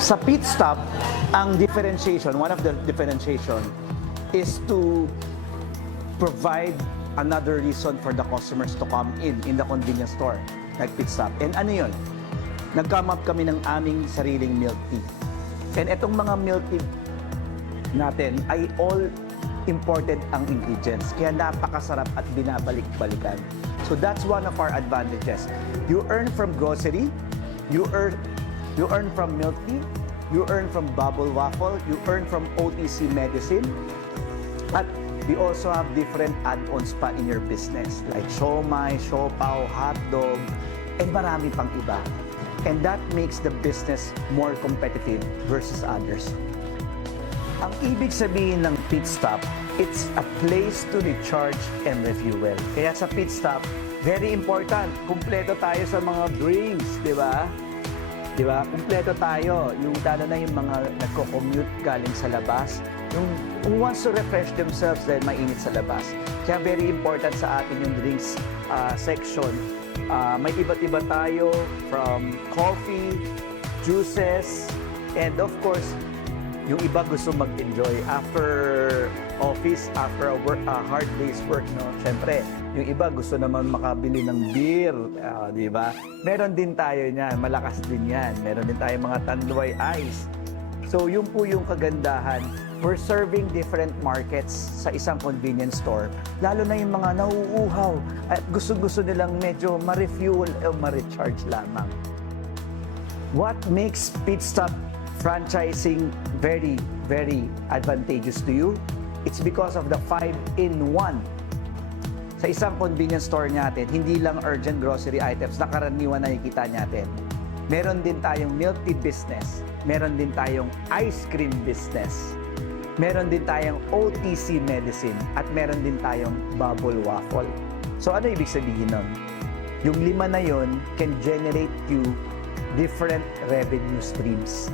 Sa pit stop, ang differentiation, one of the differentiation is to provide another reason for the customers to come in the convenience store, like pit stop. And ano yun? Nag-come up kami ng aming sariling milk tea. And itong mga milk tea natin ay all imported ang ingredients. Kaya napakasarap at binabalik-balikan. So that's one of our advantages. You earn from grocery, you earn from milk tea, you earn from bubble waffle, you earn from OTC medicine, at we also have different add-ons pa in your business like siomai, siopaw, hotdog, and marami pang iba. And that makes the business more competitive versus others. Ang ibig sabihin ng pit stop, it's a place to recharge and refuel. Kaya sa pit stop, very important, kumpleto tayo sa mga drinks, di ba? Di ba? Kumpleto tayo. Yung lalo na yung mga nagko-commute galing sa labas, yung who wants to refresh themselves dahil mainit sa labas. Kaya very important sa atin yung drinks section. May iba't iba tayo from coffee, juices, and of course, yung iba gusto mag-enjoy after office, after a hard day's work, no? Siyempre, yung iba gusto naman makabili ng beer, di ba? Meron din tayo niyan, malakas din yan. Meron din tayo mga tanduay ice. So, yun po yung kagandahan. We're serving different markets sa isang convenience store. Lalo na yung mga nauuhaw at gusto-gusto nilang medyo ma-refuel o ma-recharge lamang. What makes pit stop franchising very, very advantageous to you? It's because of the 5-in-1. Sa isang convenience store natin, hindi lang urgent grocery items na karaniwan nakikita natin. Meron din tayong milk tea business. Meron din tayong ice cream business. Meron din tayong OTC medicine. At meron din tayong bubble waffle. So ano ibig sabihin nun? Yung 5 na yon can generate you different revenue streams.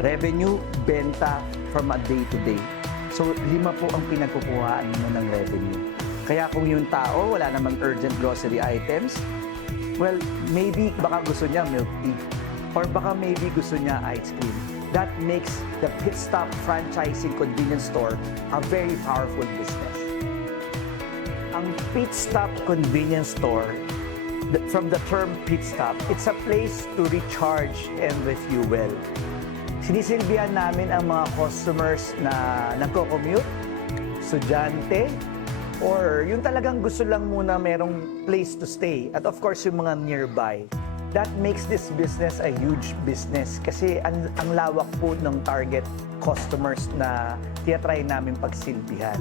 Revenue, benta from a day-to-day. So, 5 po ang pinagkukuhaan mo ng revenue. Kaya kung yung tao, wala namang urgent grocery items, well, maybe baka gusto niya milk tea. Or baka maybe gusto niya ice cream. That makes the pit stop franchising convenience store a very powerful business. Ang pit stop convenience store, from the term pit stop, it's a place to recharge and refuel. Sinisilbihan namin ang mga customers na nagko-commute, estudyante, or yung talagang gusto lang muna merong place to stay. At of course, yung mga nearby. That makes this business a huge business kasi ang lawak po ng target customers na tiyatry namin pagsilbihan.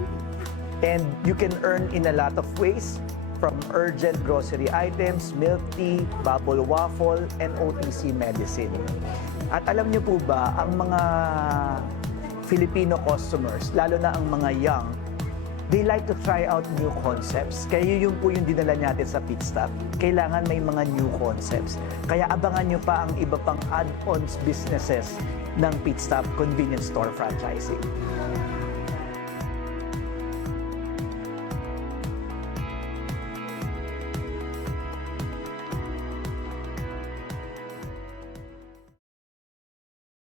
And you can earn in a lot of ways, from urgent grocery items, milk tea, bubble waffle, and OTC medicine. At alam niyo po ba, ang mga Filipino customers, lalo na ang mga young, they like to try out new concepts. Kaya yun po yung dinala natin sa pit stop. Kailangan may mga new concepts. Kaya abangan niyo pa ang iba pang add-ons businesses ng pit stop convenience store franchising.